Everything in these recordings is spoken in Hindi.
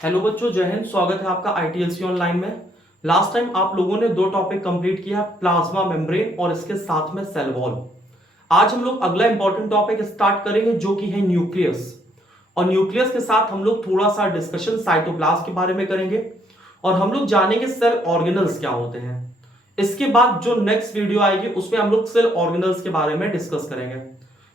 हेलो बच्चों, जय हिंद। स्वागत है आपका आईटीएलसी ऑनलाइन में। लास्ट टाइम आप लोगों ने 2 टॉपिक कंप्लीट किया, प्लाज्मा मेम्ब्रेन और इसके साथ में सेल वॉल। आज हम लोग अगला इंपॉर्टेंट टॉपिक स्टार्ट करेंगे जो कि है न्यूक्लियस। और न्यूक्लियस के साथ हम लोग थोड़ा सा डिस्कशन साइटोप्लाज्म के बारे में करेंगे और हम लोग जानेंगे सेल ऑर्गेनल्स क्या होते हैं। इसके बाद जो नेक्स्ट वीडियो आएगी उसमें हम लोग सेल ऑर्गेनल्स के बारे में डिस्कस करेंगे।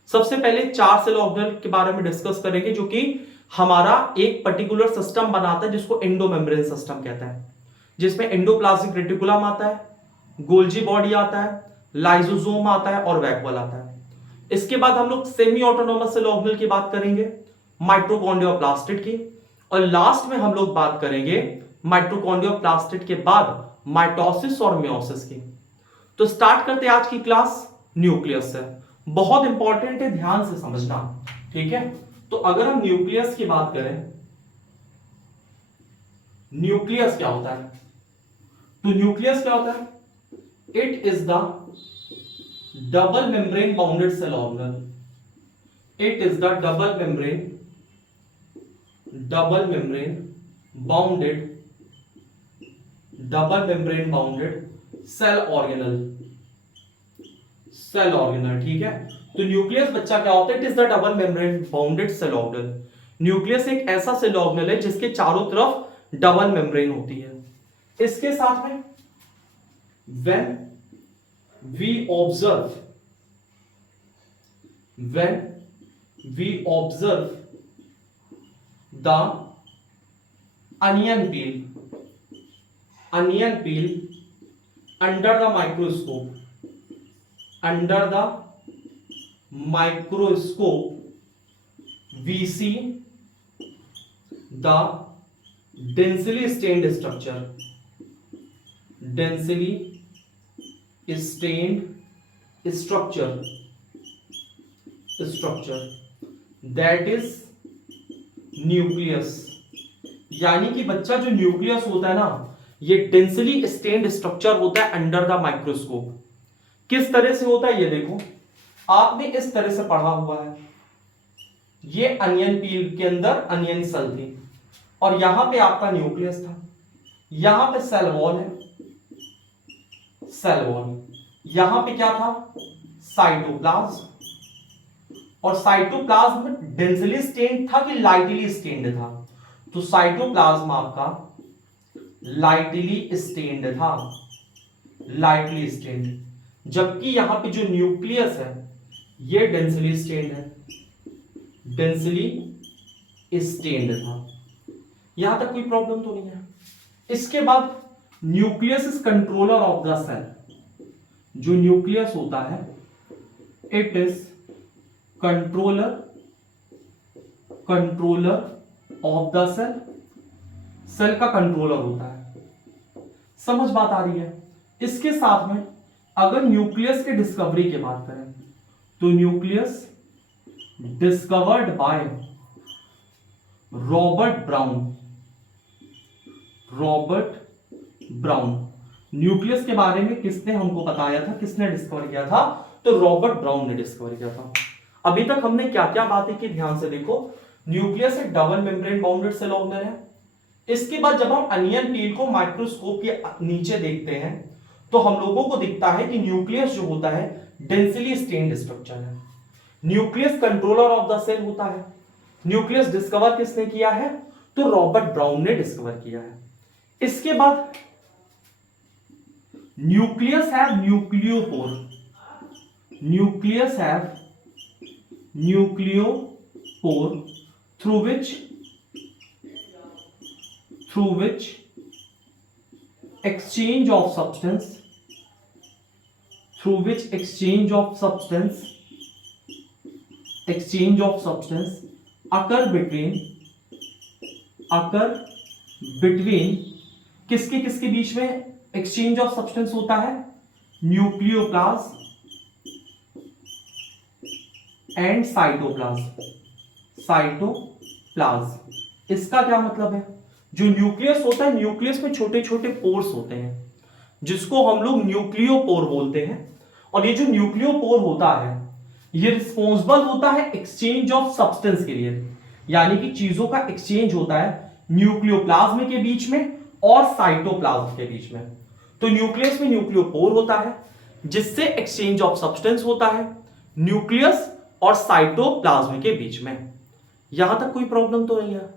सबसे पहले 4 सेल ऑर्गेनल के बारे में डिस्कस करेंगे जो कि हमारा एक पर्टिकुलर सिस्टम बनाता है जिसको एंडोमेम्ब्रेन सिस्टम कहते हैं, जिसमें एंडोप्लाज्मिक रेटिकुलम आता है, गोल्जी बॉडी आता है, लाइसोसोम आता है और वैक्यूल आता है। इसके बाद हम लोग सेमी ऑटोनोमस सेल ऑर्गेनल की बात करेंगे, माइटोकॉन्ड्रिया प्लास्टिड की, और लास्ट में हम लोग बात करेंगे माइटोकॉन्ड्रिया प्लास्टिड के बाद माइटोसिस और मियोसिस की। तो स्टार्ट करते हैं आज की क्लास न्यूक्लियस से। बहुत इंपॉर्टेंट है, ध्यान से समझना, ठीक है। तो अगर हम न्यूक्लियस की बात करें, न्यूक्लियस क्या होता है? तो न्यूक्लियस क्या होता है? It is the double membrane bounded cell organelle. It is the double membrane bounded cell organelle, ठीक है। तो न्यूक्लियस बच्चा क्या होता है? It is the double membrane bounded cell organelle. Nucleus एक ऐसा सेल ऑर्गेनल है जिसके चारों तरफ डबल मेम्ब्रेन होती है। इसके साथ में when we observe the onion peel under the microscope we see the densely stained structure that is nucleus. यानी कि बच्चा जो न्यूक्लियस होता है ना, ये डेंसली स्टेन्ड स्ट्रक्चर होता है अंडर द माइक्रोस्कोप। किस तरह से होता है ये देखो, आपने इस तरह से पढ़ा हुआ है। ये अनियन पील के अंदर अनियन सेल थी और यहां पे आपका न्यूक्लियस था, यहां पे सेल वॉल है, यहां पे क्या था? साइटोप्लाज्म। और साइटोप्लाज्म डेंसली स्टेन्ड था कि लाइटली स्टेन्ड था? तो साइटोप्लाज्म आपका लाइटली स्टेन्ड था, जबकि यहां पे जो न्यूक्लियस है ये डेंसली स्टेन्ड है, था। यहां तक कोई प्रॉब्लम तो नहीं है। इसके बाद nucleus is controller of the cell. जो न्यूक्लियस होता है it is controller of the cell का कंट्रोलर होता है। समझ बात आ रही है? इसके साथ में अगर न्यूक्लियस के डिस्कवरी की बात करें तो nucleus discovered by Robert brown. Nucleus के बारे में किसने हमको बताया था, किसने डिस्कवर किया था? तो रॉबर्ट ब्राउन ने डिस्कवर किया था। अभी तक हमने क्या क्या बातें की, ध्यान से देखो। न्यूक्लियस एक double membrane bounded cell organelle है। इसके बाद जब हम अनियन पील को माइक्रोस्कोप के नीचे देखते हैं तो हम लोगों को दिखता है कि न्यूक्लियस जो होता है डेंसली स्टेन्ड स्ट्रक्चर है। Nucleus controller of the cell होता है। न्यूक्लियस डिस्कवर किसने किया है? तो रॉबर्ट ब्राउन ने डिस्कवर किया है। इसके बाद nucleus have nucleopore. through which exchange of substance occur between किसके किसके बीच में एक्सचेंज ऑफ सब्सटेंस होता है? Nucleoplasm and cytoplasm. इसका क्या मतलब है? जो न्यूक्लियस होता है, न्यूक्लियस में छोटे छोटे पोर्स होते हैं जिसको हम लोग न्यूक्लियोपोर बोलते हैं। और ये जो न्यूक्लियोपोर होता है ये रिस्पॉन्सिबल होता है एक्सचेंज ऑफ सब्सटेंस के लिए, यानी कि चीजों का एक्सचेंज होता है न्यूक्लियोप्लाज्म के बीच में और साइटोप्लाज्म के बीच में। तो न्यूक्लियस में न्यूक्लियोपोर होता है जिससे एक्सचेंज ऑफ सब्सटेंस होता है न्यूक्लियस और साइटोप्लाज्म के बीच में। यहां तक कोई प्रॉब्लम तो नहीं है।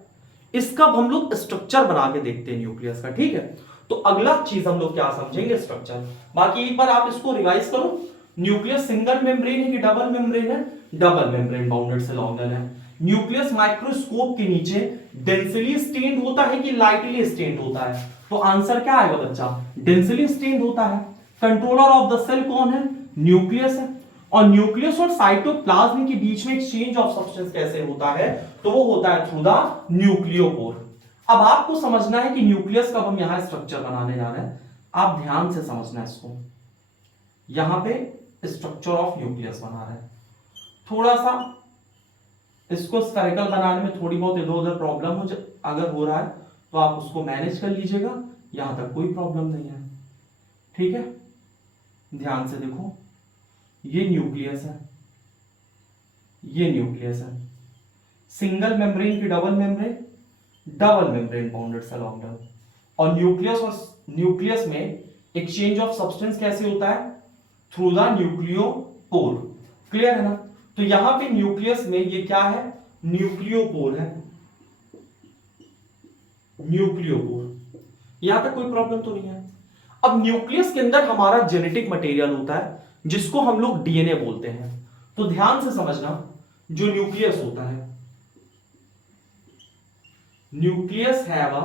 इसका हम लोग स्ट्रक्चर बना के देखते हैं न्यूक्लियस का, ठीक है। तो अगला चीज हम लोग क्या समझेंगे, स्ट्रक्चर। बाकी एक बार आप इसको रिवाइज करो। न्यूक्लियस सिंगल मेम्ब्रेन है कि डबल मेम्ब्रेन है? Double membrane bounded cell organelle है। न्यूक्लियस माइक्रोस्कोप के नीचे डेंसली स्टेन्ड होता है कि लाइटली स्टेन्ड होता है? तो आंसर क्या आएगा बच्चा, डेंसली स्टेन्ड होता है। कंट्रोलर ऑफ द सेल कौन है? न्यूक्लियस है। और न्यूक्लियस और साइटोप्लाज्म के बीच में एक्सचेंज ऑफ सब्सटेंस कैसे होता है? तो वो होता है थ्रू द न्यूक्लियोपोर। अब आपको समझना है कि न्यूक्लियस का हम यहां स्ट्रक्चर बनाने जा रहे हैं, आप ध्यान से समझना है इसको। यहां पे स्ट्रक्चर ऑफ न्यूक्लियस बना रहे हैं। थोड़ा सा इसको स्फेरिकल बनाने में थोड़ी बहुत इधर उधर प्रॉब्लम अगर हो रहा है तो आप उसको मैनेज कर लीजिएगा, यहां तक कोई प्रॉब्लम नहीं है, ठीक है। ध्यान से देखो, ये न्यूक्लियस है, ये न्यूक्लियस है। सिंगल मेम्ब्रेन की double membrane, double membrane bounded cell organelle. और न्यूक्लियस में एक्सचेंज ऑफ सब्सटेंस कैसे होता है? Through the न्यूक्लियोपोर। क्लियर है ना? तो यहां पे न्यूक्लियस में ये क्या है? न्यूक्लियोपोर है, न्यूक्लियोपोर। यहां तक कोई प्रॉब्लम तो नहीं है। अब न्यूक्लियस के अंदर हमारा जेनेटिक मटेरियल होता है जिसको हम लोग डीएनए बोलते हैं। तो ध्यान से समझना, जो न्यूक्लियस होता है, nucleus have a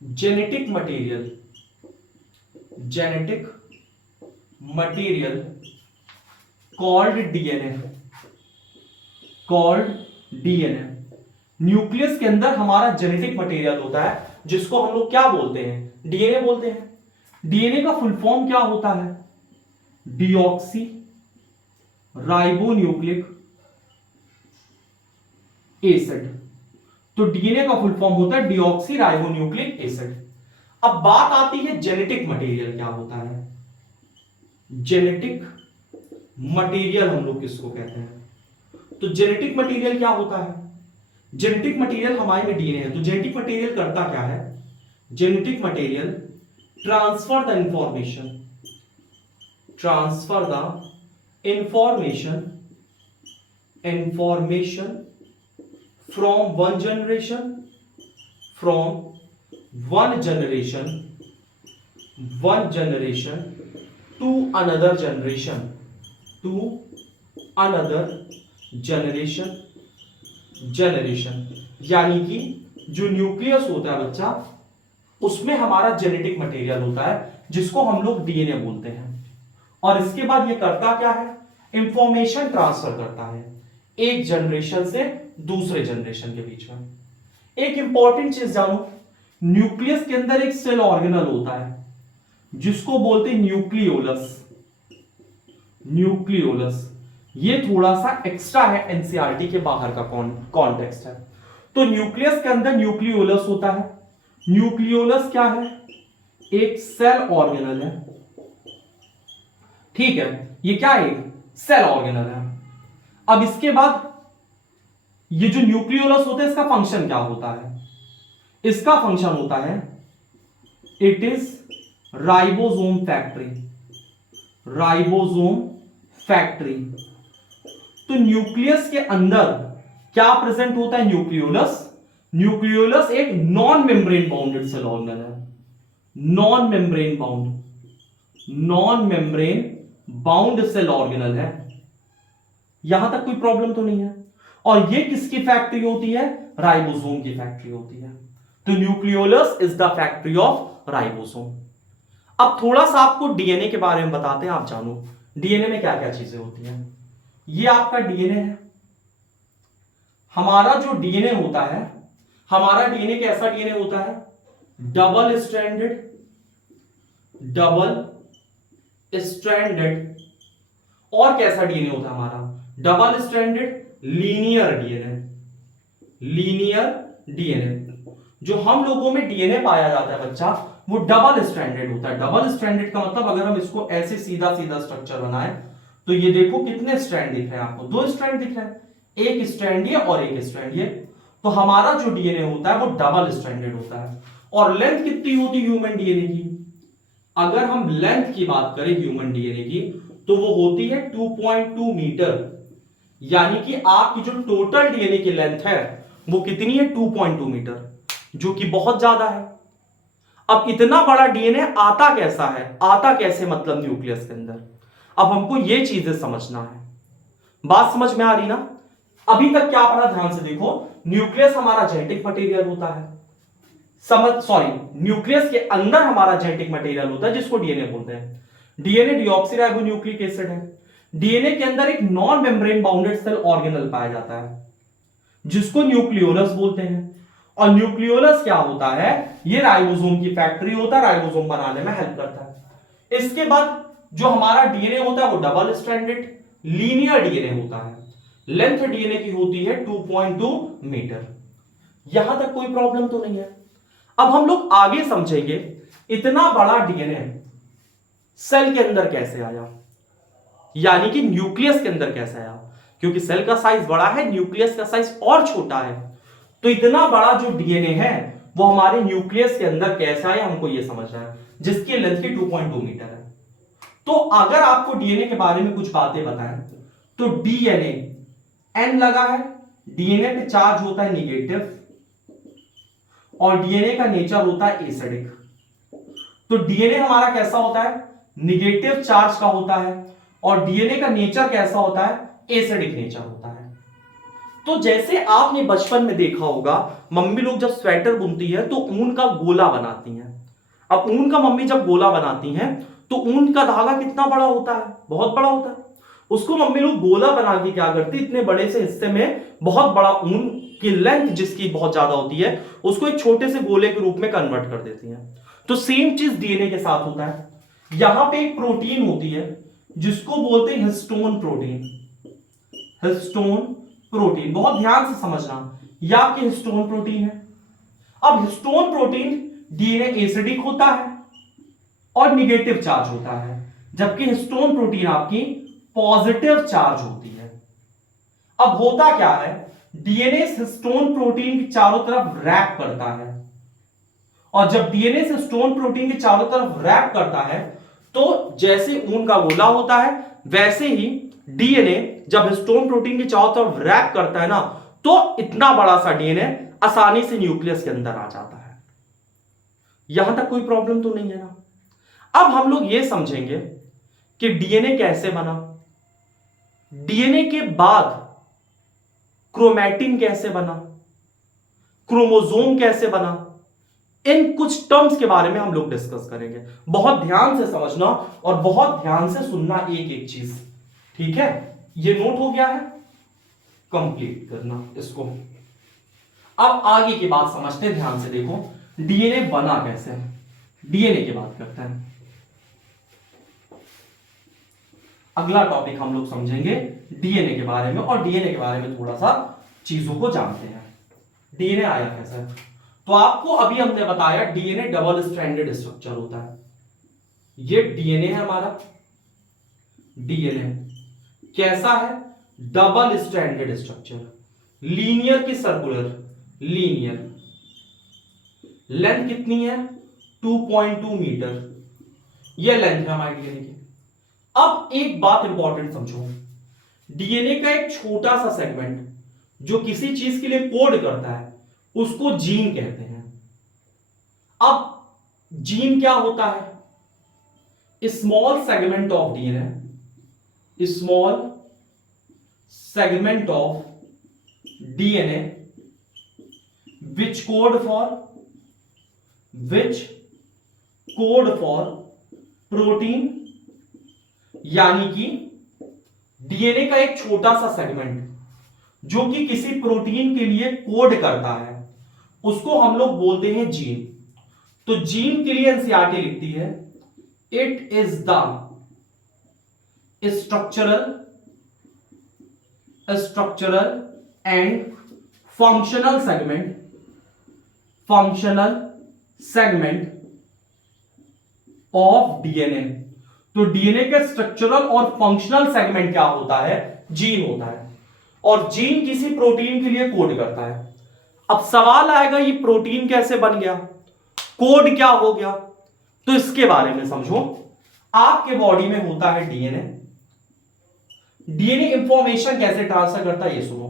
genetic material, genetic material called DNA, called DNA. Nucleus के अंदर हमारा जेनेटिक मटेरियल होता है जिसको हम लोग क्या बोलते हैं? डीएनए बोलते हैं। डीएनए का फुल फॉर्म क्या होता है? Deoxy ribonucleic acid. तो डीएनए का फुल फॉर्म होता है डीऑक्सी राइबोन्यूक्लिक एसिड। अब बात आती है जेनेटिक मटेरियल क्या होता है। जेनेटिक मटेरियल हम लोग किसको कहते हैं? तो जेनेटिक मटेरियल क्या होता है? जेनेटिक मटेरियल हमारे में डीएनए है। तो जेनेटिक मटेरियल करता क्या है? Genetic material transfer the information, transfer the information, information from one generation, from one generation, one generation to another generation, to another generation, generation. यानी कि जो न्यूक्लियस होता है बच्चा, उसमें हमारा जेनेटिक मटेरियल होता है जिसको हम लोग डीएनए बोलते हैं। और इसके बाद ये करता क्या है? इंफॉर्मेशन ट्रांसफर करता है एक जनरेशन से दूसरे जनरेशन के बीच में। एक इंपॉर्टेंट चीज जानो, न्यूक्लियस के अंदर एक सेल ऑर्गेनल होता है जिसको बोलते हैं न्यूक्लियोलस, न्यूक्लियोलस। ये थोड़ा सा एक्स्ट्रा है, एनसीईआरटी के बाहर का कॉन्टेक्स्ट है। तो न्यूक्लियस के अंदर न्यूक्लियोलस होता है। न्यूक्लियोलस क्या है? एक सेल ऑर्गेनल है, ठीक है। ये क्या है? एक सेल ऑर्गेनल है। अब इसके बाद ये जो न्यूक्लियोलस होता है, इसका फंक्शन क्या होता है? इसका फंक्शन होता है it is ribosome factory, ribosome factory. तो न्यूक्लियस के अंदर क्या प्रेजेंट होता है? न्यूक्लियोलस। न्यूक्लियोलस एक non membrane bounded cell organelle है, non membrane bound, non membrane bound cell organelle है। यहां तक कोई प्रॉब्लम तो नहीं है। और ये किसकी फैक्ट्री होती है? राइबोसोम की फैक्ट्री होती है। तो nucleolus is the factory of ribosome. अब थोड़ा सा आपको डीएनए के बारे में बताते हैं, आप जानो डीएनए में क्या क्या चीजें होती हैं। ये आपका डीएनए है। हमारा जो डीएनए होता है, हमारा डीएनए कैसा डीएनए होता है? Double stranded, double stranded. और कैसा डीएनए होता है हमारा? Double stranded linear DNA, linear DNA. जो हम लोगों में डीएनए पाया जाता है बच्चा, वो डबल स्ट्रैंडेड होता है। डबल स्ट्रैंडेड का मतलब अगर हम इसको ऐसे सीधा सीधा स्ट्रक्चर बनाएं तो ये देखो कितने स्ट्रैंड दिख रहे हैं आपको? 2 स्ट्रैंड दिख रहे हैं, एक स्ट्रैंड ये और एक स्ट्रैंड ये। तो हमारा जो डीएनए होता है वो डबल स्ट्रैंडेड होता है। और लेंथ कितनी होती है ह्यूमन डीएनए की? अगर हम लेंथ की बात करें ह्यूमन डीएनए की तो वो होती है 2.2 मीटर। यानी कि आपकी जो टोटल डीएनए की लेंथ है वो कितनी है? 2.2 मीटर, जो कि बहुत ज्यादा है। अब इतना बड़ा डीएनए आता कैसा है? आता कैसे मतलब न्यूक्लियस के अंदर? अब हमको ये चीजें समझना है। बात समझ में आ रही ना? अभी तक क्या पढ़ा, ध्यान से देखो। न्यूक्लियस हमारा जेनेटिक मटेरियल होता है, न्यूक्लियस के अंदर हमारा जेनेटिक मटेरियल होता है जिसको डीएनए बोलते हैं। डीएनए डीऑक्सीराइबोन्यूक्लिक एसिड है। डीएनए के अंदर एक non membrane bounded cell organelle पाया जाता है जिसको न्यूक्लियोलस बोलते हैं। और न्यूक्लियोलस क्या होता है? ये राइबोसोम की फैक्ट्री होता है, राइबोसोम बनाने में हेल्प करता है। इसके बाद जो हमारा डीएनए होता है वो डबल स्ट्रैंडेड लीनियर डीएनए होता है। लेंथ डीएनए की होती है 2.2 मीटर। यहां तक कोई प्रॉब्लम तो नहीं है। अब हम लोग आगे समझेंगे इतना बड़ा डीएनए सेल के अंदर कैसे आया, यानी कि न्यूक्लियस के अंदर कैसे आया। क्योंकि सेल का साइज बड़ा है, न्यूक्लियस का साइज और छोटा है, तो इतना बड़ा जो डीएनए है वो हमारे न्यूक्लियस के अंदर कैसे आया हमको ये समझना है, जिसकी लेंथ की 2.2 मीटर है। तो अगर आपको डीएनए के बारे में कुछ बातें बताएं तो डीएनए एन लगा है, डीएनए पे चार्ज होता है निगेटिव और डीएनए का नेचर होता है एसिडिक। तो डीएनए हमारा कैसा होता है? निगेटिव चार्ज का होता है। और डीएनए का नेचर कैसा होता है? एसिडिक नेचर होता है। तो जैसे आपने बचपन में देखा होगा, मम्मी लोग जब स्वेटर बुनती है तो ऊन का गोला बनाती हैं। अब ऊन का मम्मी जब गोला बनाती हैं तो ऊन का धागा कितना बड़ा होता है? बहुत बड़ा होता है। उसको मम्मी लोग गोला बना के क्या करती, इतने बड़े से हिस्से में बहुत बड़ा ऊन की लेंथ जिसकी बहुत ज्यादा होती है उसको एक छोटे से गोले के रूप में कन्वर्ट कर देती हैं। तो सेम चीज डीएनए के साथ होता है। यहां पे एक प्रोटीन होती है जिसको बोलते हैं हिस्टोन प्रोटीन। हिस्टोन प्रोटीन, बहुत ध्यान से समझना, यह आपकी हिस्टोन प्रोटीन है। अब हिस्टोन प्रोटीन डीएनए एसिडिक होता है और निगेटिव चार्ज होता है, जबकि हिस्टोन प्रोटीन आपकी पॉजिटिव चार्ज होती है। अब होता क्या है, डीएनए हिस्टोन प्रोटीन के चारों तरफ रैप करता है, और जब डीएनए हिस्टोन प्रोटीन के चारों तरफ रैप करता है तो जैसे ऊन का गोला होता है वैसे ही डीएनए जब हिस्टोन प्रोटीन के चारों तरफ रैप करता है ना, तो इतना बड़ा सा डीएनए आसानी से न्यूक्लियस के अंदर आ जाता है। यहां तक कोई प्रॉब्लम तो नहीं है ना? अब हम लोग ये समझेंगे कि डीएनए कैसे बना, डीएनए के बाद क्रोमैटिन कैसे बना, क्रोमोसोम कैसे बना, इन कुछ टर्म्स के बारे में हम लोग डिस्कस करेंगे। बहुत ध्यान से समझना और बहुत ध्यान से सुनना एक एक चीज, ठीक है? ये नोट हो गया है, कंप्लीट करना इसको। अब आगे की बात समझते हैं, ध्यान से देखो डीएनए बना कैसे। डीएनए की बात करते हैं। अगला टॉपिक हम लोग समझेंगे डीएनए के बारे में, और डीएनए के बारे में थोड़ा सा चीजों को जानते हैं। डीएनए आया कैसे? तो आपको अभी हमने बताया डीएनए डबल स्ट्रैंडेड स्ट्रक्चर होता है। ये डीएनए है हमारा। डीएनए कैसा है? डबल स्ट्रैंडेड स्ट्रक्चर, लीनियर की सर्कुलर, लीनियर। लेंथ कितनी है? 2.2 मीटर। यह लेंथ है हमारे डीएनए की। अब एक बात इंपॉर्टेंट समझो, डीएनए का एक छोटा सा सेगमेंट जो किसी चीज के लिए कोड करता है उसको जीन कहते हैं। अब जीन क्या होता है? Small segment of DNA, small segment of DNA which code for protein. यानी कि डीएनए का एक छोटा सा सेगमेंट जो कि किसी प्रोटीन के लिए कोड करता है उसको हम लोग बोलते हैं जीन। तो जीन के लिए एनसीईआरटी लिखती है it is the structural and functional segment of DNA. तो डीएनए का स्ट्रक्चरल और फंक्शनल सेगमेंट क्या होता है? जीन होता है। और जीन किसी प्रोटीन के लिए कोड करता है। अब सवाल आएगा ये प्रोटीन कैसे बन गया, कोड क्या हो गया, तो इसके बारे में समझो। आपके बॉडी में होता है डीएनए। डीएनए इंफॉर्मेशन कैसे ट्रांसफर करता है ये सुनो।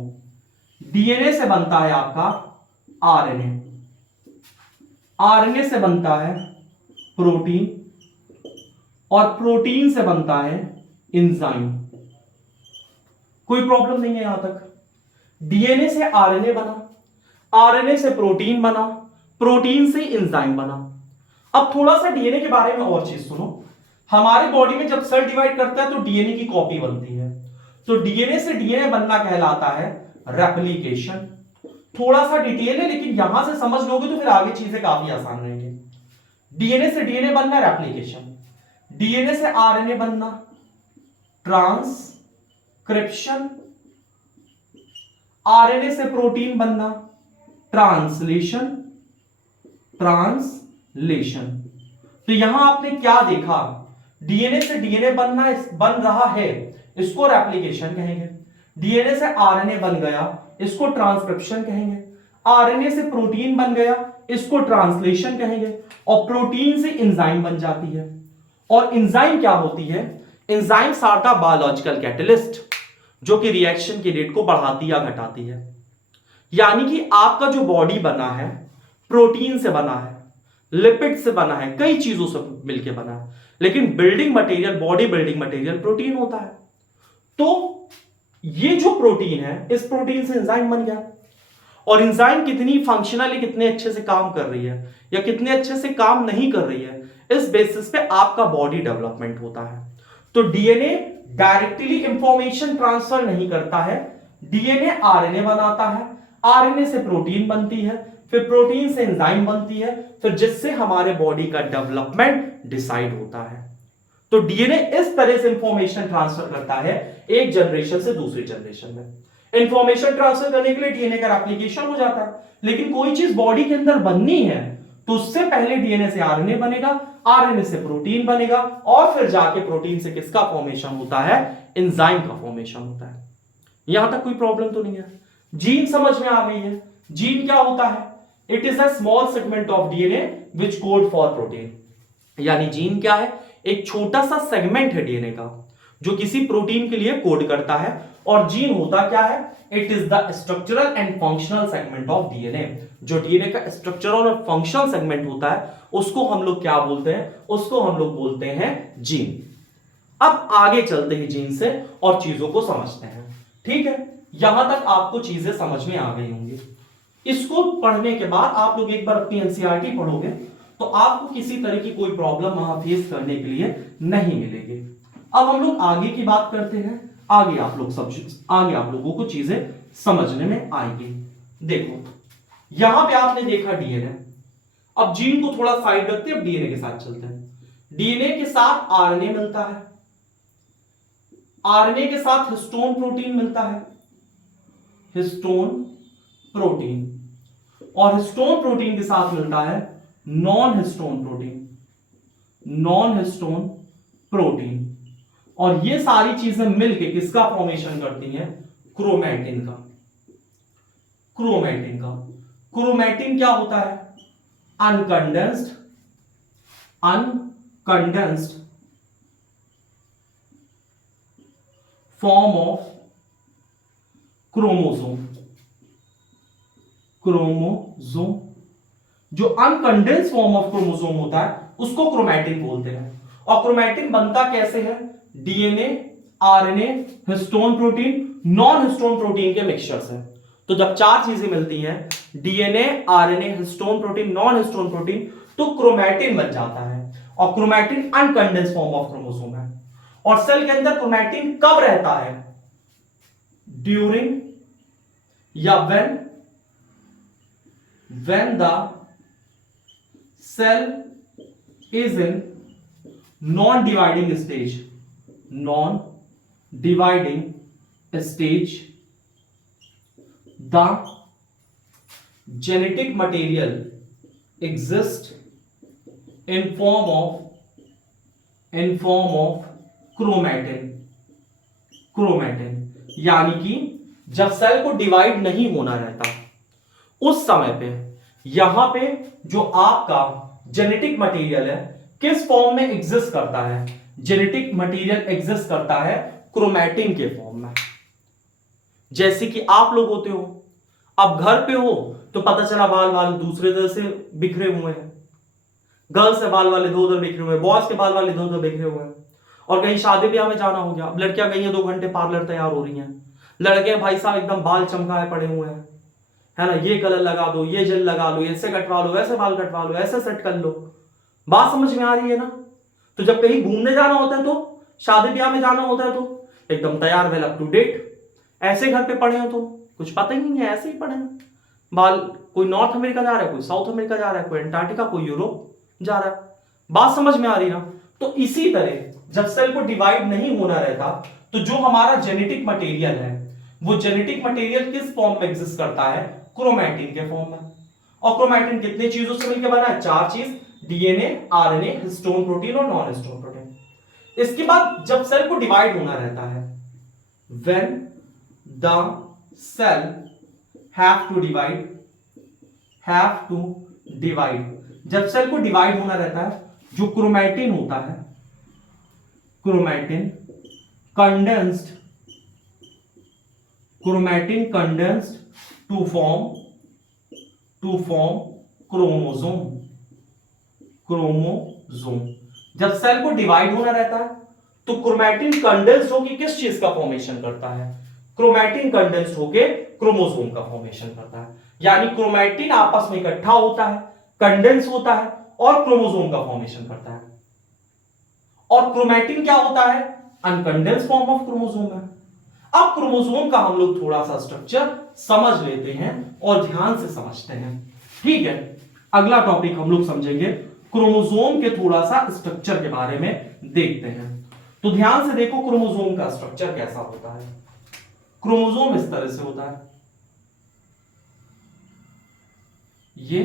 डीएनए से बनता है आपका आरएनए, आरएनए से बनता है प्रोटीन, और प्रोटीन से बनता है एंजाइम। कोई प्रॉब्लम नहीं है यहां तक। डीएनए से आरएनए बना, आरएनए से प्रोटीन बना, प्रोटीन से एंजाइम बना। अब थोड़ा सा डीएनए के बारे में और चीज सुनो। हमारे बॉडी में जब सेल डिवाइड करता है तो डीएनए की कॉपी बनती है, तो डीएनए से डीएनए बनना कहलाता है रेप्लिकेशन। थोड़ा सा डिटेल है लेकिन यहां से समझ लोगे तो फिर आगे चीजें काफी आसान रहेंगी। डीएनए से डीएनए बनना रेप्लिकेशन, डीएनए से आरएनए बनना ट्रांसक्रिप्शन, आरएनए से प्रोटीन बनना ट्रांसलेशन, ट्रांसलेशन। तो यहां आपने क्या देखा, डीएनए से डीएनए बन रहा है, इसको रेप्लिकेशन कहेंगे। डीएनए से आरएनए बन गया, इसको ट्रांसक्रिप्शन कहेंगे। आरएनए से प्रोटीन बन गया, इसको ट्रांसलेशन कहेंगे। और प्रोटीन से एंजाइम बन जाती है। और एंजाइम क्या होती है, enzymes are the biological catalyst, जो कि रिएक्शन की रेट को बढ़ाती या घटाती है। यानी कि आपका जो बॉडी बना है प्रोटीन से बना है, लिपिड से बना है, कई चीजों से मिलकर बना है, लेकिन building material, body building material protein होता है। तो ये जो प्रोटीन है, इस प्रोटीन से एंजाइम बन गया। और एंजाइम कितनी फंक्शनली, कितने अच्छे से काम कर रही है या कितने अच्छे से काम नहीं कर रही है, इस बेसिस पे आपका बॉडी डेवलपमेंट होता है। तो डीएनए डायरेक्टली इंफॉर्मेशन ट्रांसफर नहीं करता है, डीएनए आरएनए बनाता है, आरएनए से प्रोटीन बनती है, फिर प्रोटीन से एंजाइम बनती है, फिर जिससे हमारे बॉडी का डेवलपमेंट डिसाइड होता है। तो डीएनए इस तरह से इंफॉर्मेशन ट्रांसफर करता है एक जनरेशन से दूसरी जनरेशन में। इंफॉर्मेशन ट्रांसफर करने के लिए डीएनए का एप्लीकेशन हो जाता है, लेकिन कोई चीज बॉडी के अंदर बननी है तो उससे पहले डीएनए से आरएनए बनेगा, आरएनए से प्रोटीन बनेगा, और फिर जाके प्रोटीन से किसका फॉर्मेशन होता है, एंजाइम का फॉर्मेशन होता है। यहां तक कोई प्रॉब्लम तो नहीं है। जीन समझ में आ गई है। जीन क्या होता है, it is a small segment of DNA which code for protein. यानी जीन क्या है, एक छोटा सा सेगमेंट है डीएनए का जो किसी प्रोटीन के लिए कोड करता है। और जीन होता क्या है, it is the structural and functional segment of DNA. जो डीएनए का स्ट्रक्चरल और फंक्शनल सेगमेंट होता है उसको हम लोग क्या बोलते हैं, उसको हम लोग बोलते हैं जीन। अब आगे चलते हैं जीन से और चीजों को समझते हैं। ठीक है, यहां तक आपको चीजें समझ में आ गई होंगी। इसको पढ़ने के बाद आप लोग एक बार अपनी एनसीईआरटी पढ़ोगे तो आपको किसी तरह की कोई प्रॉब्लम वहां फेस करने के लिए नहीं मिलेगी। अब हम लोग आगे की बात करते हैं। आगे आप लोगों को चीजें समझने में आएंगी। देखो यहां पे आपने देखा डीएनए। अब जीन को थोड़ा साइड रखते हैं, अब डीएनए के साथ चलते हैं। डीएनए के साथ आरएनए मिलता है, आरएनए के साथ हिस्टोन प्रोटीन मिलता है, हिस्टोन प्रोटीन, और हिस्टोन प्रोटीन के साथ मिलता है non histone protein, non histone protein. और ये सारी चीजें मिलके किसका फॉर्मेशन करती हैं, क्रोमैटिन का। क्रोमैटिन का, क्रोमैटिन क्या होता है, uncondensed form of chromosome. Chromosome, जो अनकंडेंस्ड फॉर्म ऑफ क्रोमोसोम होता है उसको क्रोमैटिन बोलते हैं। और क्रोमैटिन बनता कैसे है, DNA, RNA, histone protein, non histone protein के मिक्सचर से। तो जब चार चीजें मिलती हैं, DNA, RNA, histone protein, non histone protein, तो क्रोमैटिन बन जाता है। और chromatin uncondensed form of chromosome है। और सेल के अंदर क्रोमैटिन कब रहता है, ड्यूरिंग या when the cell is in non-dividing stage, the genetic material exists in form of chromatin. यानी कि जब सेल को डिवाइड नहीं होना रहता उस समय पे यहां पे जो आपका जेनेटिक मटेरियल है किस फॉर्म में एग्जिस्ट करता है? जेनेटिक मटेरियल एग्जिस्ट करता है क्रोमैटिन के फॉर्म में। जैसे कि आप लोग होते हो, अब घर पे हो तो पता चला बाल वाल दूसरे तरह से बिखरे हुए हैं, गर्ल्स के बाल वाले दो उधर बिखरे हुए हैं, बॉयज के बाल वाले दो उधर बिखरे हुए हैं, और कहीं शादी ब्याह में जाना हो गया, अब लड़कियां गई हैं 2 घंटे पार्लर तैयार हो रही हैं, लड़के भाई साहब एकदम बाल चमकाए पड़े हुए हैं, है ना, ये कलर लगा दो, ये जेल लगा लो, ऐसे कटवा लो, वैसे बाल कटवा लो, ऐसे सेट कर लो। बात समझ में आ रही है ना? तो जब कहीं घूमने जाना होता है, तो शादी ब्याह में जाना होता है, तो एकदम तैयार वेल अप टू डेट। ऐसे घर पे पड़े हो तो कुछ पता ही नहीं है, ऐसे ही पड़े हैं बाल, कोई नॉर्थ अमेरिका जा रहा है, कोई साउथ अमेरिका जा रहा है, कोई अंटार्कटिका, कोई यूरोप जा रहा है। बात समझ में आ रही ना? तो इसी तरह जब सेल को डिवाइड नहीं होना रहता तो जो हमारा जेनेटिक मटेरियल है वो जेनेटिक मटेरियल किस फॉर्म में एग्जिस्ट करता है? क्रोमैटिन के फॉर्म में। और क्रोमैटिन कितने चीजों से मिलकर बना है? 4 चीज, डीएनए, आरएनए, हिस्टोन प्रोटीन और नॉन हिस्टोन प्रोटीन। इसके बाद जब सेल को डिवाइड होना रहता है, when the cell have to divide, जब सेल को डिवाइड होना रहता है, जो क्रोमैटिन होता है, chromatin condensed to form chromosome. जब सेल को डिवाइड होना रहता है तो क्रोमैटिन कंडेंस्ड होकर किस चीज का फॉर्मेशन करता है? क्रोमैटिन कंडेंस्ड होकर क्रोमोसोम का फॉर्मेशन करता है। यानी क्रोमैटिन आपस में इकट्ठा होता है, कंडेंस होता है और क्रोमोसोम का फॉर्मेशन करता है। और क्रोमैटिन क्या होता है? अनकंडेंस्ड फॉर्म ऑफ क्रोमोसोम है। अब क्रोमोसोम का हम लोग थोड़ा सा स्ट्रक्चर समझ लेते हैं और ध्यान से समझते हैं, ठीक है? अगला टॉपिक हम लोग समझेंगे क्रोमोसोम के थोड़ा सा स्ट्रक्चर के बारे में देखते हैं। तो ध्यान से देखो क्रोमोसोम का स्ट्रक्चर कैसा होता है। क्रोमोसोम इस तरह से होता है, ये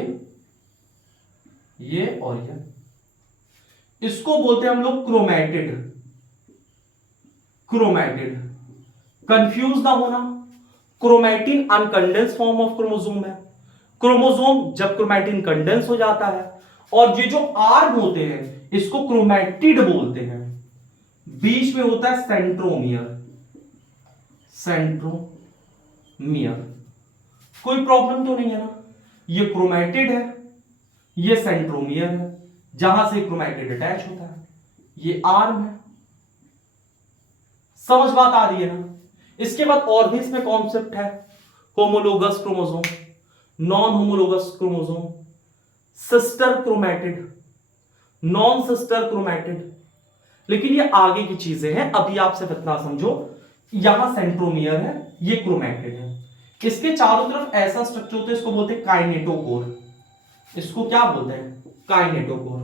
और ये, इसको बोलते हैं हम लोग क्रोमैटिड। कंफ्यूज ना होना, क्रोमैटिन अनकंडेंस फॉर्म ऑफ क्रोमोसोम है। क्रोमोसोम जब क्रोमैटिन कंडेंस हो जाता है और ये जो आर्म होते हैं इसको क्रोमैटिड बोलते हैं। बीच में होता है सेंट्रोमियर। कोई प्रॉब्लम तो नहीं है ना? ये क्रोमैटिड है, ये सेंट्रोमियर है जहां से क्रोमैटिड अटैच होता है, ये आर्म है। समझ बात आ रही है ना? इसके बाद और भी इसमें कॉन्सेप्ट है, homologous chromosome, non homologous chromosome, sister chromatid, non sister chromatid. लेकिन ये आगे की चीजें हैं, अभी आप सिर्फ इतना समझो, यहां सेंट्रोमियर है, ये क्रोमैटिड है, इसके चारों तरफ ऐसा स्ट्रक्चर होता है, इसको बोलते हैं काइनेटोकोर। इसको क्या बोलते हैं? काइनेटोकोर।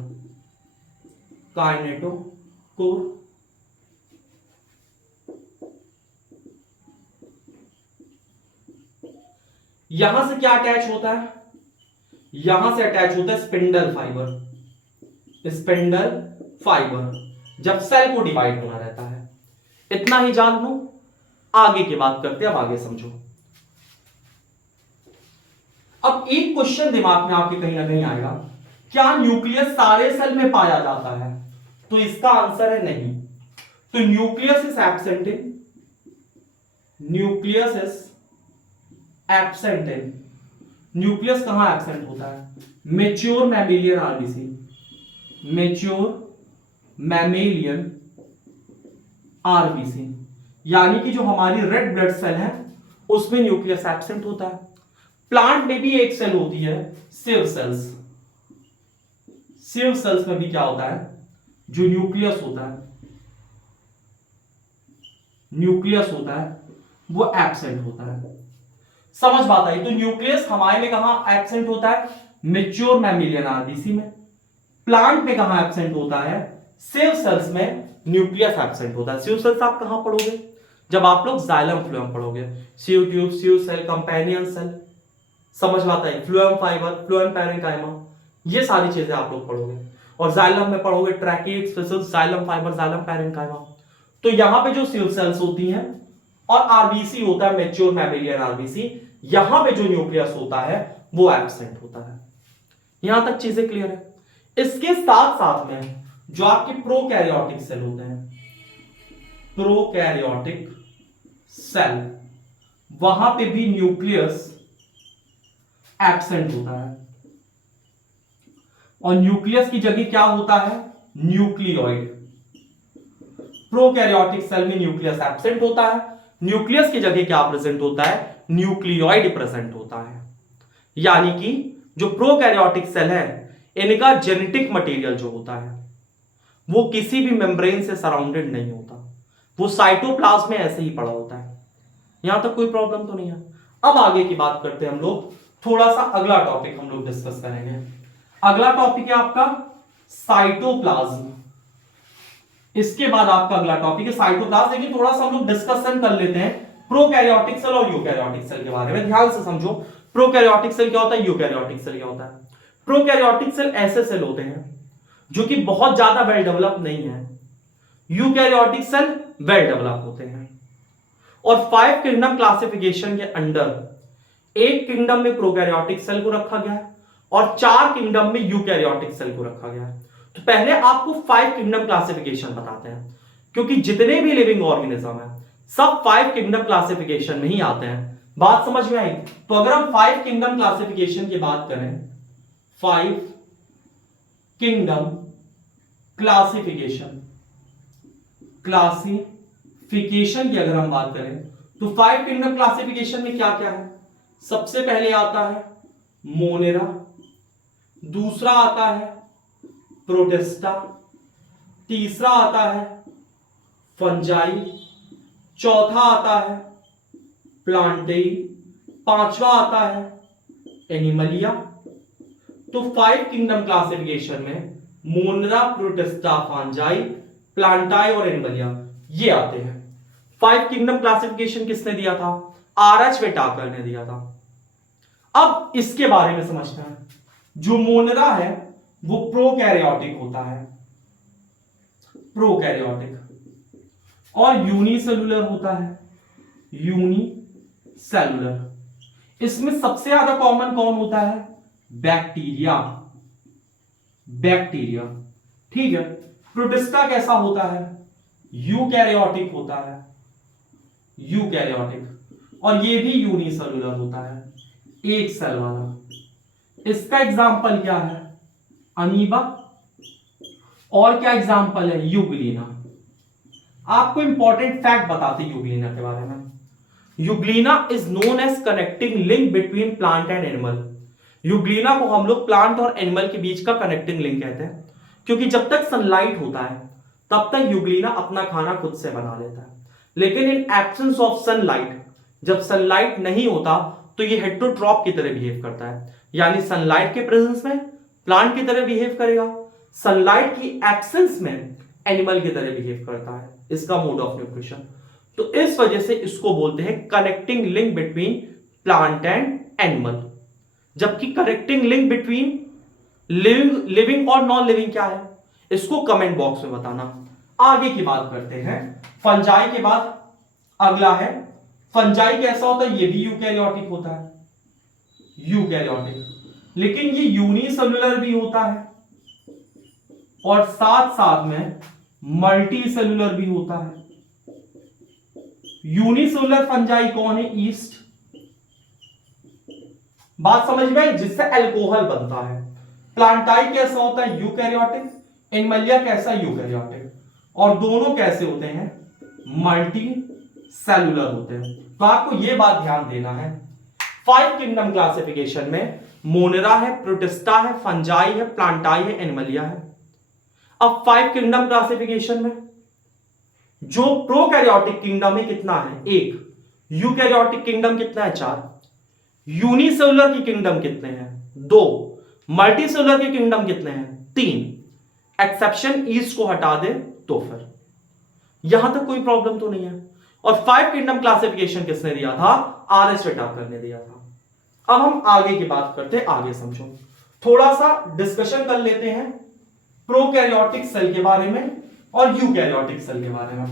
यहां से क्या अटैच होता है? यहां से अटैच होता है स्पिंडल फाइबर जब सेल को डिवाइड होना रहता है। इतना ही जान लो, आगे की बात करते हैं। अब आगे समझो। अब एक क्वेश्चन दिमाग में आपके कहीं ना कहीं आएगा, क्या न्यूक्लियस सारे सेल में पाया जाता है? तो इसका आंसर है नहीं। तो nucleus is absent in nucleus कहां एब्सेंट होता है? मैच्योर मैमेलियन आरबीसी, यानी कि जो हमारी रेड ब्लड सेल है उसमें न्यूक्लियस एब्सेंट होता है। प्लांट में भी एक सेल होती है सिव सेल्स में भी क्या होता है? जो न्यूक्लियस होता है वो एब्सेंट होता है। समझ बात आई? तो न्यूक्लियस हमारे में कहां एब्सेंट होता है? मैच्योर मैमेलियन आरबीसी में। प्लांट में कहां एब्सेंट होता है? सिव सेल्स में न्यूक्लियस एब्सेंट होता है। सिव सेल्स आप कहां पढ़ोगे? जब आप लोग जाइलम फ्लोएम पढ़ोगे, सिव ट्यूब, सिव सेल, कंपेनियन सेल। समझ बात आई? फ्लोएम फाइबर, फ्लोएम पैरेन्काइमा, ये सारी चीजें आप लोग पढ़ोगे। और जाइलम में पढ़ोगे ट्रैकिएट्स, जाइलम फाइबर, जाइलम पैरेन्काइमा। तो यहां पे जो सिव सेल्स होती हैं और आरबीसी होता है मैच्योर मैमेलियन आरबीसी, यहां पे जो न्यूक्लियस होता है वो एब्सेंट होता है। यहां तक चीजें क्लियर है। इसके साथ साथ में जो आपके प्रोकैरियोटिक सेल होते हैं, प्रोकैरियोटिक सेल, वहां पे भी न्यूक्लियस एब्सेंट होता है और न्यूक्लियस की जगह क्या होता है, न्यूक्लियोइड। प्रोकैरियोटिक सेल में न्यूक्लियस एब्सेंट होता है, न्यूक्लियस की जगह क्या प्रेजेंट होता है, न्यूक्लियोइड प्रेजेंट होता है। यानी कि जो प्रोकैरियोटिक सेल है इनका जेनेटिक मटेरियल जो होता है वो किसी भी मेम्ब्रेन से सराउंडेड नहीं होता, वो साइटोप्लाज्म में ऐसे ही पड़ा होता है। यहां तक कोई प्रॉब्लम तो नहीं है। अब आगे की बात करते हैं हम लोग, थोड़ा सा अगला टॉपिक हम लोग डिस्कस करेंगे। अगला टॉपिक है आपका साइटोप्लाज्म। इसके बाद आपका अगला टॉपिक है साइटोप्लाज्म। लेकिन थोड़ा सा हम लोग डिस्कशन कर लेते हैं प्रोकैरियोटिक सेल और यूकैरियोटिक सेल के बारे में। ध्यान से समझो, प्रोकैरियोटिक सेल क्या होता है, यूकैरियोटिक सेल क्या होता है। प्रोकैरियोटिक सेल ऐसे सेल होते हैं जो कि बहुत ज्यादा वेल डेवलप नहीं है, यूकैरियोटिक सेल वेल डेवलप होते हैं। और 5 किंगडम क्लासिफिकेशन के अंडर एक किंगडम में प्रोकैरियोटिक सेल को रखा गया है और 4 किंगडम में यूकैरियोटिक सेल को रखा गया है। तो पहले आपको 5 किंगडम क्लासिफिकेशन बताते हैं, क्योंकि जितने भी लिविंग ऑर्गेनिज्म है सब 5 किंगडम क्लासिफिकेशन में ही आते हैं। बात समझ में आई? तो अगर हम 5 किंगडम क्लासिफिकेशन की बात करें, 5 किंगडम क्लासिफिकेशन की अगर हम बात करें तो 5 किंगडम क्लासिफिकेशन में क्या क्या है, सबसे पहले आता है मोनेरा, दूसरा आता है प्रोटिस्टा, तीसरा आता है फंजाई, चौथा आता है प्लांटेई, पांचवा आता है एनिमलिया। तो 5 किंगडम क्लासिफिकेशन में मोनेरा, प्रोटिस्टा, फंजाई, प्लांटाई और एनिमलिया ये आते हैं। 5 किंगडम क्लासिफिकेशन किसने दिया था, आर.एच. व्हिटाकर ने दिया था। अब इसके बारे में समझना है। जो मोनेरा है वो प्रोकैरियोटिक होता है, प्रोकैरियोटिक, और यूनिसेलुलर होता है, यूनिसेलुलर। इसमें सबसे ज्यादा कॉमन कौन होता है, बैक्टीरिया, बैक्टीरिया, ठीक है। प्रोटिस्टा कैसा होता है, यूकैरियोटिक होता है, यूकैरियोटिक, और ये भी यूनिसेलुलर होता है, एक सेल वाला। इसका एग्जाम्पल क्या है, अमीबा, और क्या एग्जाम्पल है, यूग्लिना। आपको इंपॉर्टेंट फैक्ट बताते हैं यूग्लिना के बारे में। Euglena is known as connecting link between plant and animal. Euglena को हम लोग प्लांट और एनिमल के बीच का कनेक्टिंग लिंक कहते हैं, क्योंकि जब तक सनलाइट होता है तब तक यूग्लिना अपना खाना खुद से बना लेता है। लेकिन इन एब्सेंस ऑफ सनलाइट, जब सनलाइट नहीं होता तो ये हेटेरोट्रॉप की तरह बिहेव करता है, यानी सनलाइट के प्रेजेंस में प्लांट की तरह बिहेव करेगा, सनलाइट की एब्सेंस में एनिमल की तरह बिहेव करता है। इसका मोड ऑफ न्यूट्रिशन। तो इस वजह से इसको बोलते हैं connecting link between plant and animal. जबकि कनेक्टिंग लिंक बिटवीन लिविंग और नॉन लिविंग क्या है, इसको कमेंट बॉक्स में बताना। आगे की बात करते हैं, फंजाई के बाद अगला है फंजाई। कैसा होता है, ये भी यूकैरियोटिक होता है, यूकैरियोटिक, लेकिन ये यूनिसेलुलर भी होता है और साथ साथ में मल्टी सेलुलर भी होता है। यूनिसेलुलर फंजाई कौन है, ईस्ट। बात समझ में आई, जिससे अल्कोहल बनता है। प्लांटाई कैसा होता है, यूकैरियोटिक, एनिमलिया कैसा, यूकैरियोटिक, और दोनों कैसे होते हैं, मल्टी सेलुलर होते हैं। तो आपको यह बात ध्यान देना है, 5 किंगडम क्लासिफिकेशन में मोनेरा है, प्रोटिस्टा है, फंजाई है, प्लांटाई है, एनिमलिया है। अब 5 किंगडम क्लासिफिकेशन में जो प्रोकैरियोटिक किंगडम है कितना है, 1, यूकैरियोटिक किंगडम कितना है, 4, यूनिसेलुलर की किंगडम कितने हैं, 2, मल्टीसेलुलर के किंगडम कितने हैं, 3, एक्सेप्शन ईस्ट को हटा दे तो फिर यहां तक कोई प्रॉब्लम तो नहीं है। और 5 किंगडम क्लासिफिकेशन किसने दिया था, आर.एच. व्हिटाकर ने दिया था। अब हम आगे की बात करते हैं, आगे समझो, थोड़ा सा डिस्कशन कर लेते हैं प्रोकैरियोटिक सेल के बारे में और यूकैरियोटिक सेल के बारे में,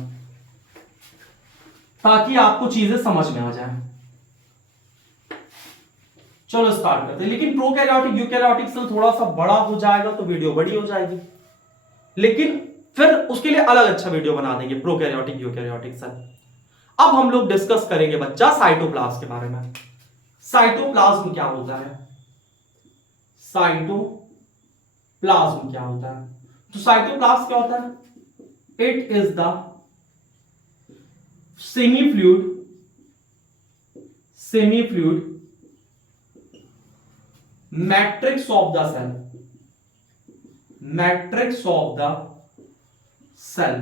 ताकि आपको चीजें समझ में आ जाए। चलो स्टार्ट करते हैं। लेकिन प्रोकैरियोटिक यूकैरियोटिक सेल थोड़ा सा बड़ा हो जाएगा तो वीडियो बड़ी हो जाएगी, लेकिन फिर उसके लिए अलग अच्छा वीडियो बना देंगे प्रोकैरियोटिक यूकैरियोटिक सेल। अब हम लोग डिस्कस करेंगे बच्चा साइटोप्लाज्म के बारे में। साइटोप्लाज्म क्या होता है? साइटोप्लाज्म क्या होता है? तो साइटोप्लाज्म क्या होता है? It is the semi fluid matrix of the cell, matrix of the cell.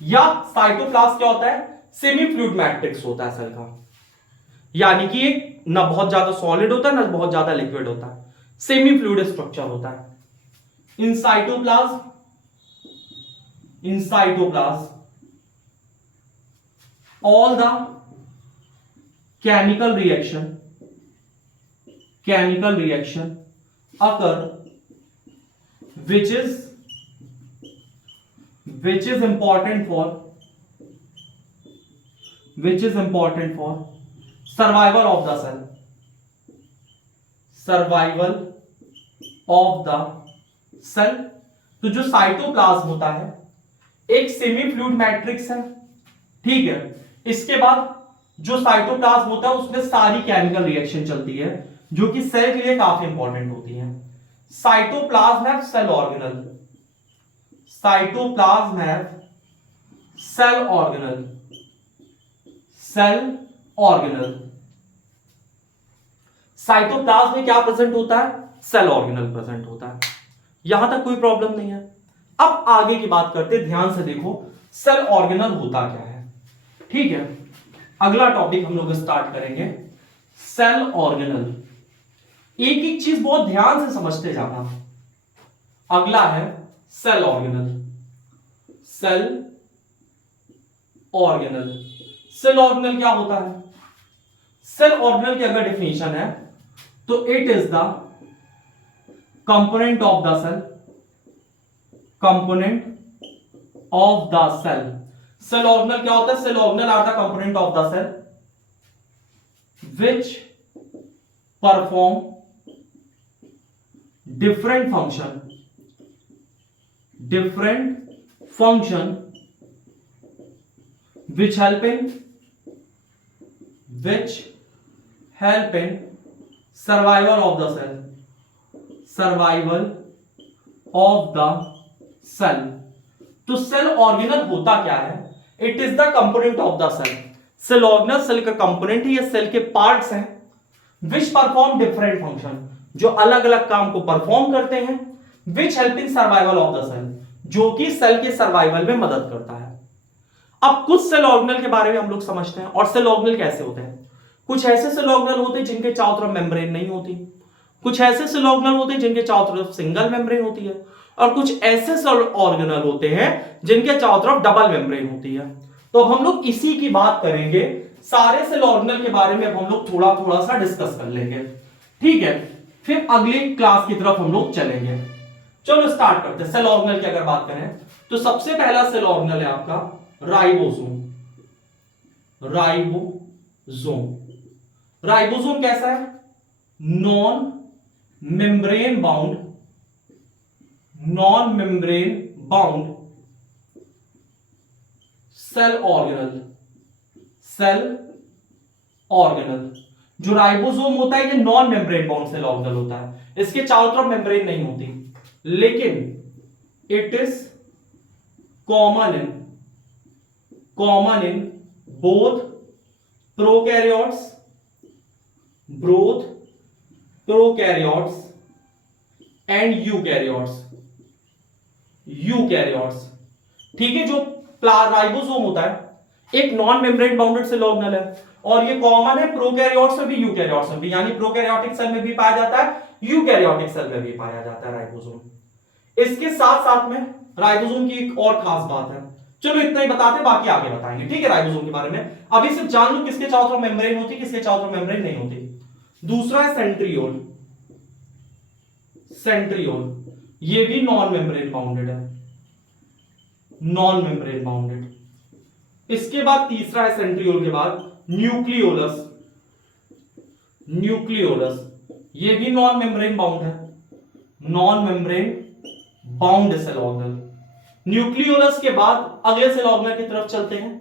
या साइटोप्लाज्म क्या होता है? सेमी फ्लूइड मैट्रिक्स होता है सेल का, यानी कि एक ना बहुत ज्यादा सॉलिड होता है ना बहुत ज्यादा लिक्विड होता है, सेमी फ्लूइड स्ट्रक्चर होता है। In cytoplasm all the chemical reaction occur which is important for survival of the cell, तो जो साइटोप्लाज्म होता है एक सेमी फ्लूइड मैट्रिक्स है, ठीक है। इसके बाद जो साइटोप्लाज्म होता है उसमें सारी केमिकल रिएक्शन चलती है जो कि सेल के लिए काफी इंपॉर्टेंट होती है। साइटोप्लाज्म है सेल ऑर्गेनल, साइटोप्लाज्म है सेल ऑर्गेनल। साइटोप्लाज्म में क्या प्रेजेंट होता है? सेल ऑर्गेनल प्रेजेंट होता है। यहां तक कोई प्रॉब्लम नहीं है। अब आगे की बात करते हैं, ध्यान से देखो सेल ऑर्गेनल होता क्या है, ठीक है। अगला टॉपिक हम लोग स्टार्ट करेंगे सेल ऑर्गेनल। एक एक चीज बहुत ध्यान से समझते जाना। अगला है सेल ऑर्गेनल। सेल ऑर्गेनल क्या होता है? सेल ऑर्गेनल की अगर डेफिनेशन है तो it is the component of the cell, cell organelle क्या होता है? Cell organelle are the component of the cell which perform different function which help in survival of the cell। तो सेल ऑर्गेनल होता क्या है? It is the component of the cell. Cell organelle cell का कंपोनेंट है, ये सेल के पार्ट्स हैं विच परफॉर्म डिफरेंट फंक्शन, जो अलग अलग काम को परफॉर्म करते हैं, which helping survival of the cell, जो कि सेल के सर्वाइवल में मदद करता है। अब कुछ सेल ऑर्गेनल के बारे में हम लोग समझते हैं। और सेल ऑर्गेनल कैसे होते हैं? कुछ ऐसे सेल ऑर्गेनल होते हैं जिनके चारों तरफ मेम्ब्रेन नहीं होती, कुछ ऐसे सेल ऑर्गेनल होते हैं जिनके चारों तरफ सिंगल मेम्ब्रेन होती है, और कुछ ऐसे सेल ऑर्गेनल होते हैं जिनके चारों तरफ डबल मेम्ब्रेन होती है। तो अब हम लोग इसी की बात करेंगे, सारे सेल ऑर्गेनल के बारे में अब हम लोग थोड़ा थोड़ा सा डिस्कस कर लेंगे, ठीक है। फिर अगली क्लास की तरफ हम लोग चलेंगे। चलो स्टार्ट करते हैं। सेल ऑर्गेनल की अगर बात करें तो सबसे पहला सेल ऑर्गेनल है आपका राइबोसोम। राइबोसोम कैसा है? Non membrane bound cell organelle. जो राइबोसोम होता है ये non membrane bound cell organelle होता है, इसके चारों तरफ मेम्ब्रेन नहीं होती, लेकिन it is common in both prokaryotes and eukaryotes, ठीक है। जो राइबोसोम होता है एक non membrane bounded cell organelle है, और ये कॉमन है प्रोकैरियोट्स में भी यूकैरियोट्स में भी, यानी प्रोकैरियोटिक सेल में भी पाया जाता है, यूकैरियोटिक सेल में भी पाया जाता है राइबोसोम। इसके साथ साथ में राइबोसोम की एक और खास बात है, चलो इतना ही बताते, बाकी आगे बताएंगे, ठीक है। राइबोसोम के बारे में अभी सिर्फ जान लो किसके चारों तरफ मेम्ब्रेन होती है, किसके चारों तरफ मेम्ब्रेन नहीं होती। दूसरा है सेंट्रियोल, ये भी नॉन मेम्ब्रेन बाउंडेड। इसके बाद तीसरा है सेंट्रियोल के बाद न्यूक्लियोलस, ये भी नॉन मेम्ब्रेन बाउंड है, non membrane bound cell organelle. Nucleolus के बाद अगले सेल ऑर्गेनल की तरफ चलते हैं,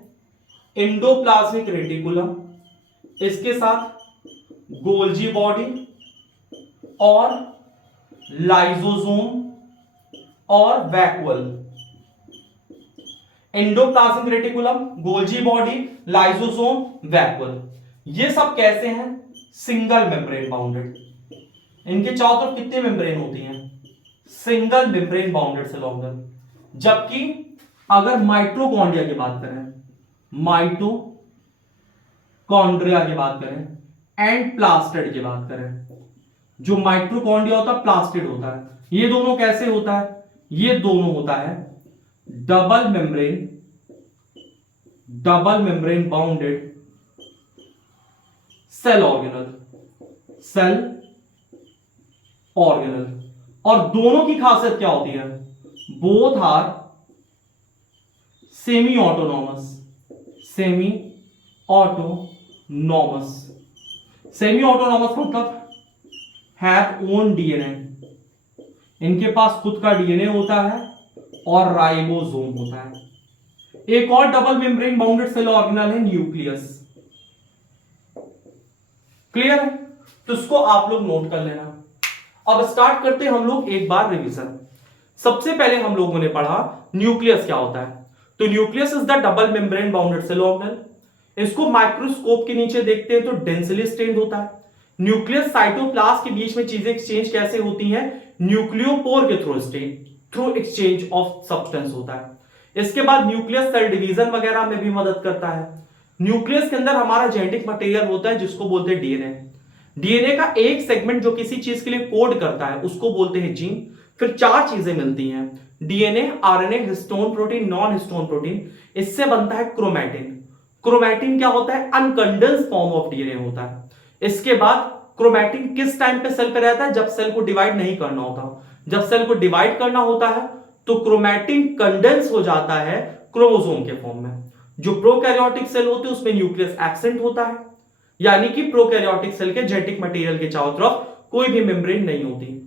एंडोप्लाज्मिक रेटिकुलम, इसके साथ गोल्जी बॉडी और लाइसोसोम और vacuole. Endoplasmic reticulum, Golgi body, lysosome, vacuole, ये सब कैसे हैं? Single membrane bounded. इनके चारों तरफ कितने मेम्ब्रेन होती हैं? Single membrane bounded cell organelle. जबकि अगर माइटोकॉन्ड्रिया की बात करें, माइटोकॉन्ड्रिया की बात करें एंड प्लास्टिड की बात करें, जो माइटोकॉन्ड्रिया होता है प्लास्टिड होता है, ये दोनों कैसे होता है? ये दोनों होता है double membrane bounded cell organelle. और दोनों की खासियत क्या होती है? Both are semi autonomous. Semi autonomous मतलब हैव ओन डीएनए, इनके पास खुद का डीएनए होता है और राइबोसोम होता है। एक और double membrane bounded cell organelle है न्यूक्लियस। क्लियर है? तो इसको आप लोग नोट कर लेना। अब स्टार्ट करते हैं हम लोग एक बार रिवीजन। सबसे पहले हम लोगों ने पढ़ा न्यूक्लियस क्या होता है। तो nucleus is the double membrane bounded cell organelle. इसको माइक्रोस्कोप के नीचे देखते हैं तो डेंसली स्ट्रेन्ड होता है। न्यूक्लियस साइटोप्लाज्म के बीच में चीजें एक्सचेंज कैसे होती हैं? न्यूक्लियोपोर के थ्रू एक्सचेंज ऑफ सब्सटेंस होता है। इसके बाद न्यूक्लियस सेल डिवीजन वगैरह में भी मदद करता है। न्यूक्लियस के अंदर हमारा जेनेटिक मटेरियल होता है जिसको बोलते हैं डीएनए। डीएनए का एक सेगमेंट जो किसी चीज के लिए कोड करता है उसको बोलते हैं जीन। फिर चार चीजें मिलती हैं, DNA, RNA, histone protein, non histone protein. इससे बनता है क्रोमैटिन। क्रोमैटिन क्या होता है? अनकंडेंस्ड फॉर्म ऑफ डीएनए होता है। इसके बाद क्रोमैटिन किस टाइम पे सेल पे रहता है? जब सेल को डिवाइड नहीं करना होता। जब सेल को डिवाइड करना होता है तो क्रोमैटिन कंडेंस हो जाता है क्रोमोसोम के फॉर्म में। जो प्रोकैरियोटिक सेल होते हैं उसमें न्यूक्लियस एब्सेंट होता है, यानी कि प्रोकैरियोटिक सेल के जेनेटिक मटेरियल के चारों तरफ कोई भी मेम्ब्रेन नहीं होती।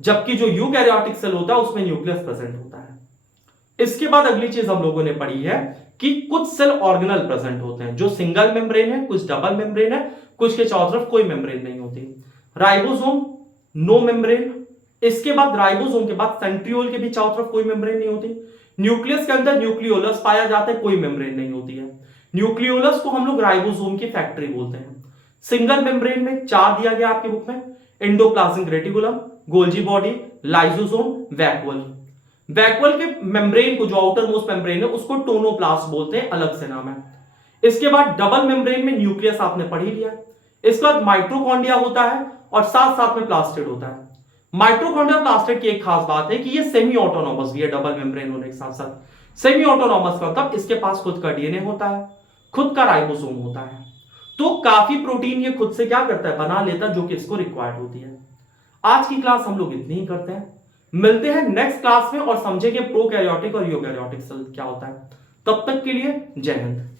जबकि जो यूकैरियोटिक सेल होता है उसमें न्यूक्लियस प्रेजेंट होता है। इसके बाद अगली चीज हम लोगों ने पढ़ी है कि कुछ सेल ऑर्गेनल प्रेजेंट होते हैं जो सिंगल मेम्ब्रेन है, कुछ डबल मेम्ब्रेन है, कुछ के चारों तरफ कोई मेम्ब्रेन नहीं होती। Ribosome no membrane. इसके बाद राइबोसोम के बाद सेंट्रियोल के भी चारों तरफ कोई मेम्ब्रेन नहीं होती। न्यूक्लियस के अंदर न्यूक्लियोलस पाया जाता है, कोई मेम्ब्रेन नहीं होती है। न्यूक्लियोलस को हम लोग राइबोसोम की फैक्ट्री बोलते हैं। सिंगल मेम्ब्रेन में चार दिया गया आपकी बुक में, endoplasmic reticulum, Golgi body, lysosome, vacuole. Vacuole के मेम्ब्रेन को, जो आउटर मोस्ट मेम्ब्रेन है, उसको टोनोप्लास्ट बोलते हैं, अलग से नाम है। इसके बाद डबल मेम्ब्रेन में न्यूक्लियस आपने पढ़ ही लिया। इसके बाद माइटोकॉन्ड्रिया होता है और साथ साथ में प्लास्टिड होता है। माइटोकॉन्ड्रिया प्लास्टिड की एक खास बात है कि ये सेमी ऑटोनॉमस भी है, डबल मेम्ब्रेन होने के साथ साथ। सेमी ऑटोनॉमस मतलब इसके पास खुद का डीएनए होता है, खुद का राइबोसोम होता है, तो काफी प्रोटीन ये खुद से क्या करता है? बना लेता है, जो कि इसको रिक्वायर्ड होती है। आज की क्लास हम लोग इतनी ही करते हैं। मिलते हैं नेक्स्ट क्लास में और समझेंगे प्रोकैरियोटिक और यूकैरियोटिक सेल क्या होता है। तब तक के लिए जय हिंद।